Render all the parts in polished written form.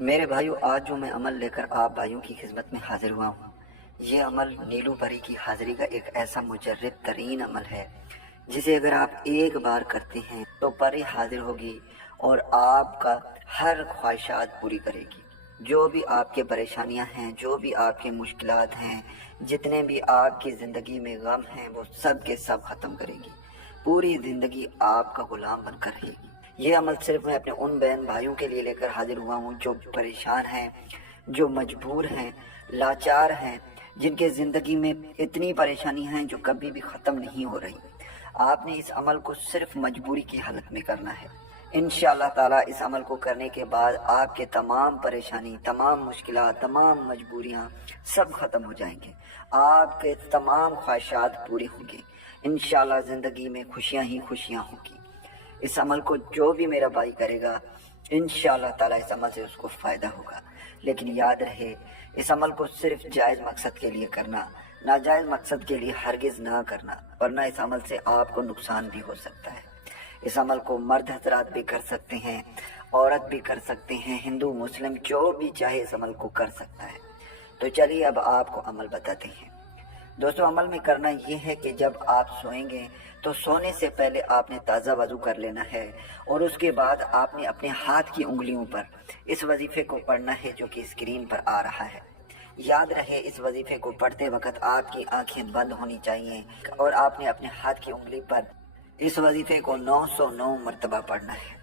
میرے بھائیو، آج جو میں عمل لے کر آپ بھائیوں کی خدمت میں حاضر ہوا ہوں، یہ عمل نیلو پری کی حاضری کا ایک ایسا مجرب ترین عمل ہے جسے اگر آپ ایک بار کرتے ہیں تو پری حاضر ہوگی اور آپ کا ہر خواہشات پوری کرے گی۔ جو بھی آپ کے پریشانیاں ہیں، جو بھی آپ کے مشکلات ہیں، جتنے بھی آپ کی زندگی میں غم ہیں، وہ سب کے سب ختم کرے گی۔ پوری زندگی آپ کا غلام بن کر رہے گی۔ یہ عمل صرف میں اپنے ان بہن بھائیوں کے لیے لے کر حاضر ہوا ہوں جو پریشان ہیں، جو مجبور ہیں، لاچار ہیں، جن کے زندگی میں اتنی پریشانیاں ہیں جو کبھی بھی ختم نہیں ہو رہی۔ آپ نے اس عمل کو صرف مجبوری کی حالت میں کرنا ہے۔ انشاءاللہ تعالیٰ اس عمل کو کرنے کے بعد آپ کے تمام پریشانی، تمام مشکلات، تمام مجبوریاں سب ختم ہو جائیں گے۔ آپ کے تمام خواہشات پوری ہوں گے۔ انشاءاللہ زندگی میں خوشیاں ہی خوشیاں ہوں گی۔ اس عمل کو جو بھی میرا بھائی کرے گا، انشاءاللہ تعالیٰ اس عمل سے اس کو فائدہ ہوگا۔ لیکن یاد رہے، اس عمل کو صرف جائز مقصد کے لیے کرنا، ناجائز مقصد کے لیے ہرگز نہ کرنا، ورنہ اس عمل سے آپ کو نقصان بھی ہو سکتا ہے۔ اس عمل کو مرد حضرات بھی کر سکتے ہیں، عورت بھی کر سکتے ہیں، ہندو مسلم جو بھی چاہے اس عمل کو کر سکتا ہے۔ تو چلیے اب آپ کو عمل بتاتے ہیں۔ دوستو، عمل میں کرنا یہ ہے کہ جب آپ سوئیں گے تو سونے سے پہلے آپ نے تازہ وضو کر لینا ہے، اور اس کے بعد آپ نے اپنے ہاتھ کی انگلیوں پر اس وظیفے کو پڑھنا ہے جو کہ اسکرین پر آ رہا ہے۔ یاد رہے، اس وظیفے کو پڑھتے وقت آپ کی آنکھیں بند ہونی چاہیے، اور آپ نے اپنے ہاتھ کی انگلی پر اس وظیفے کو 909 مرتبہ پڑھنا ہے۔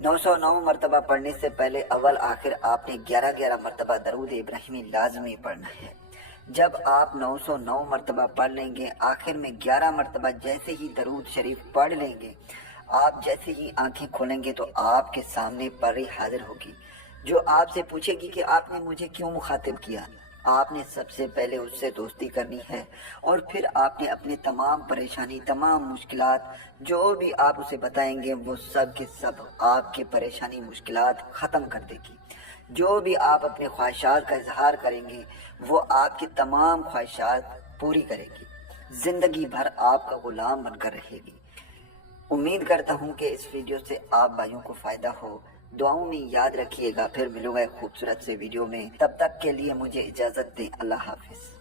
909 مرتبہ پڑھنے سے پہلے اول آخر آپ نے 11 مرتبہ درود ابراہیمی لازمی پڑھنا ہے۔ جب آپ 909 مرتبہ پڑھ لیں گے، آخر میں 11 مرتبہ جیسے ہی درود شریف پڑھ لیں گے، آپ جیسے ہی آنکھیں کھولیں گے تو آپ کے سامنے پری حاضر ہوگی، جو آپ سے پوچھے گی کہ آپ نے مجھے کیوں مخاطب کیا۔ آپ نے سب سے پہلے اس سے دوستی کرنی ہے، اور پھر آپ نے اپنے تمام پریشانی، تمام مشکلات جو بھی آپ اسے بتائیں گے، وہ سب کے سب آپ کے پریشانی مشکلات ختم کر دے گی۔ جو بھی آپ اپنے خواہشات کا اظہار کریں گے، وہ آپ کی تمام خواہشات پوری کرے گی، زندگی بھر آپ کا غلام بن کر رہے گی۔ امید کرتا ہوں کہ اس ویڈیو سے آپ بھائیوں کو فائدہ ہو۔ دعاؤں میں یاد رکھیے گا، پھر ملوں گا ایک خوبصورت سے ویڈیو میں۔ تب تک کے لیے مجھے اجازت دیں۔ اللہ حافظ۔